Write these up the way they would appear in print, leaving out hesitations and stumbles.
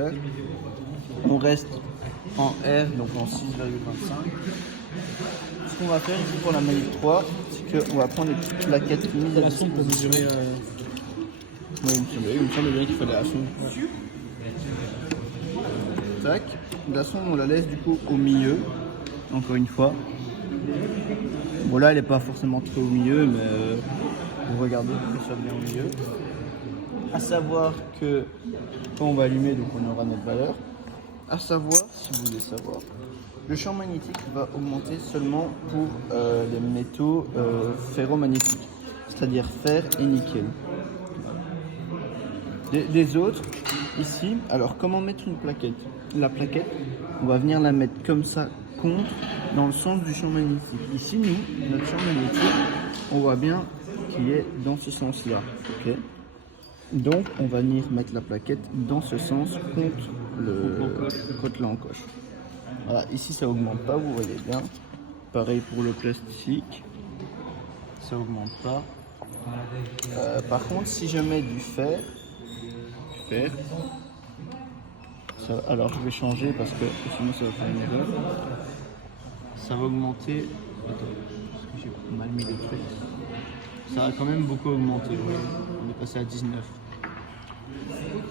faire. On reste en R, donc en 6,25. Ce qu'on va faire ici pour la manip 3, c'est qu'on va prendre les petites plaquettes mises à La sonde pour mesurer. Oui, il me semble bien qu'il fallait la sonde. Tac. La sonde, on la laisse du coup au milieu, encore une fois. Bon, là, elle n'est pas forcément trop au milieu, mais vous regardez que ça bien au milieu. À savoir que quand on va allumer, donc on aura notre valeur. À savoir, si vous voulez savoir, le champ magnétique va augmenter seulement pour les métaux ferromagnétiques, c'est-à-dire fer et nickel. Les autres, ici, alors comment mettre une plaquette? La plaquette, on va venir la mettre comme ça, contre, dans le sens du champ magnétique. Ici, nous, notre champ magnétique, on voit bien qu'il est dans ce sens-là. Okay, donc, on va venir mettre la plaquette dans ce sens contre l'encoche. Voilà, ici, ça augmente pas, vous voyez bien. Pareil pour le plastique, ça augmente pas. Par contre, si je mets du fer, ça, alors je vais changer parce que sinon ça va faire une erreur. Ça va augmenter. Attends, parce que j'ai mal mis les trucs. Ça a quand même beaucoup augmenté. Ouais. On est passé à 19.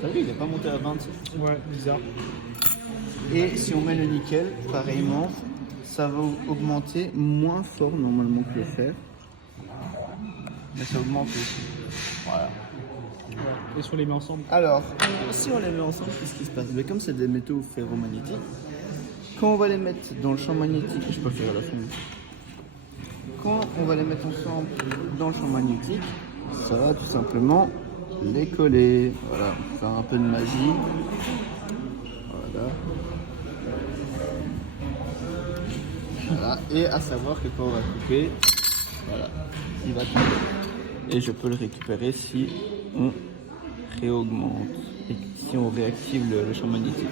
T'as vu, il n'est pas monté à 27. Ouais, bizarre. Et si on met le nickel, pareillement, ça va augmenter moins fort normalement que le fer. Mais ça augmente aussi. Voilà. Et si on les met ensemble? Alors, si on les met ensemble, qu'est-ce qui se passe? Mais comme c'est des métaux ferromagnétiques, quand on va les mettre dans le champ magnétique, je peux faire la sonde. Quand on va les mettre ensemble dans le champ magnétique, ça va tout simplement les coller. Voilà, faire un peu de magie. Voilà. Voilà. Et à savoir que quand on va couper, voilà, il va tomber. Et je peux le récupérer si on réaugmente et si on réactive le champ magnétique.